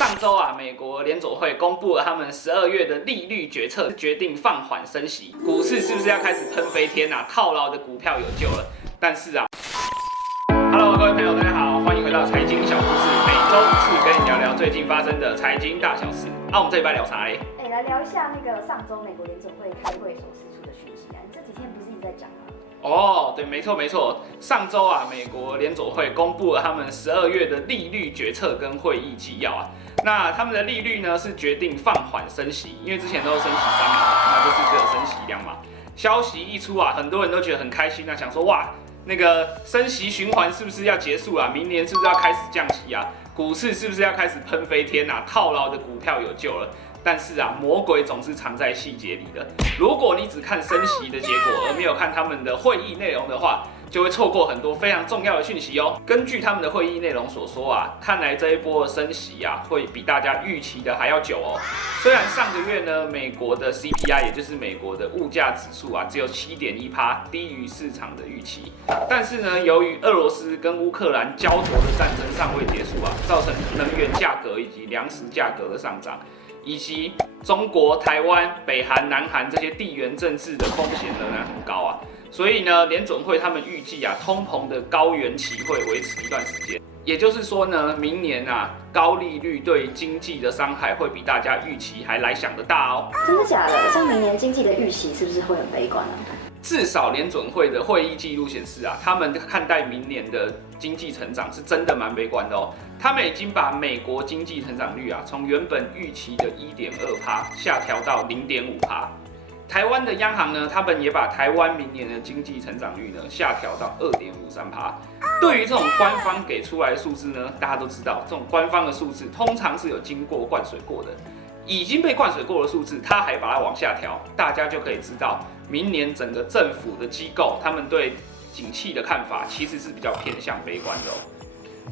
上周啊，美国联准会公布了他们12月的利率决策，决定放缓升息，股市是不是要开始喷飞天啊？套牢的股票有救了。但是啊 ，Hello， 各位朋友，大家好，欢迎回到财经小故事，每周一次跟你聊聊最近发生的财经大小事。我们这一拜聊啥嘞？来聊一下那个上周美国联准会开会所释出的讯息啊，你这几天不是一直在讲吗？哦，对，没错。上周啊，美国联准会公布了他们12月的利率决策跟会议纪要啊。那他们的利率呢是决定放缓升息，因为之前都是升息3码，那这次只有升息2码。消息一出啊，很多人都觉得很开心啊，想说哇，那个升息循环是不是要结束啊？明年是不是要开始降息啊？股市是不是要开始喷飞天啊？套牢的股票有救了。但是啊，魔鬼总是藏在细节里的。如果你只看升息的结果，而没有看他们的会议内容的话，就会错过很多非常重要的讯息哦。根据他们的会议内容所说啊，看来这一波的升息啊，会比大家预期的还要久哦。虽然上个月呢，美国的 CPI 也就是美国的物价指数啊，只有7.1%，低于市场的预期。但是呢，由于俄罗斯跟乌克兰焦灼的战争尚未结束啊，造成能源价格以及粮食价格的上涨。以及中国、台湾、北韩、南韩这些地缘政治的风险仍然很高啊，所以呢，联准会他们预计啊，通膨的高原期会维持一段时间。也就是说呢，明年啊，高利率对经济的伤害会比大家预期还来想得大哦。真的假的？像明年经济的预期是不是会很悲观啊？至少联准会的会议记录显示啊，他们看待明年的经济成长是真的蛮悲观的哦。他们已经把美国经济成长率啊，从原本预期的1.2%下调到0.5%。台湾的央行呢，他们也把台湾明年的经济成长率呢下调到2.53%。对于这种官方给出来的数字呢，大家都知道，这种官方的数字通常是有经过灌水过的。已经被灌水过的数字，他还把它往下调，大家就可以知道，明年整个政府的机构，他们对景气的看法其实是比较偏向悲观的哦。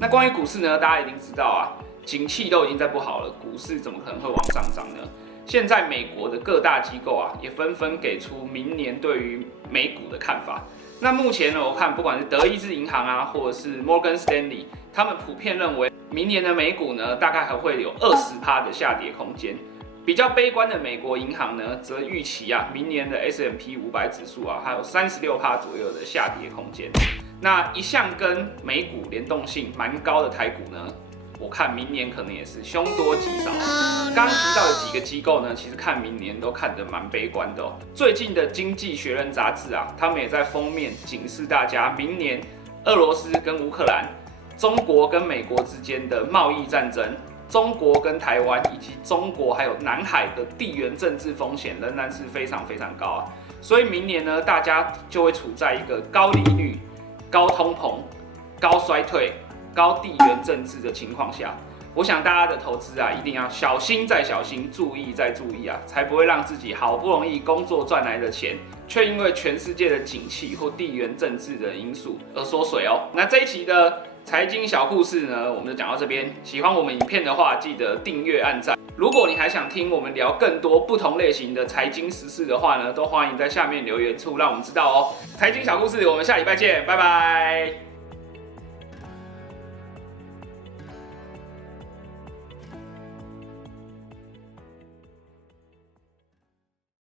那关于股市呢，大家一定知道啊，景气都已经在不好了，股市怎么可能会往上涨呢？现在美国的各大机构啊，也纷纷给出明年对于美股的看法。那目前呢，我看不管是德意志银行啊，或者是 Morgan Stanley， 他们普遍认为，明年的美股呢，大概还会有20%的下跌空间。比较悲观的美国银行呢，则预期啊，明年的 S&P 500指数啊，还有36%左右的下跌空间。那一向跟美股联动性蛮高的台股呢，我看明年可能也是凶多吉少。刚刚提到的几个机构呢，其实看明年都看得蛮悲观的哦。最近的《经济学人》杂志啊，他们也在封面警示大家，明年俄罗斯跟乌克兰、中国跟美国之间的贸易战争。中国跟台湾以及中国还有南海的地缘政治风险仍然是非常高啊，所以明年呢，大家就会处在一个高利率、高通膨、高衰退、高地缘政治的情况下。我想大家的投资啊，一定要小心再小心，注意再注意啊，才不会让自己好不容易工作赚来的钱，却因为全世界的景气或地缘政治的因素而缩水哦。那这一期的财经小故事呢，我们就讲到这边。喜欢我们影片的话，记得订阅、按赞。如果你还想听我们聊更多不同类型的财经时事的话呢，都欢迎在下面留言处让我们知道哦。财经小故事，我们下礼拜见，拜拜。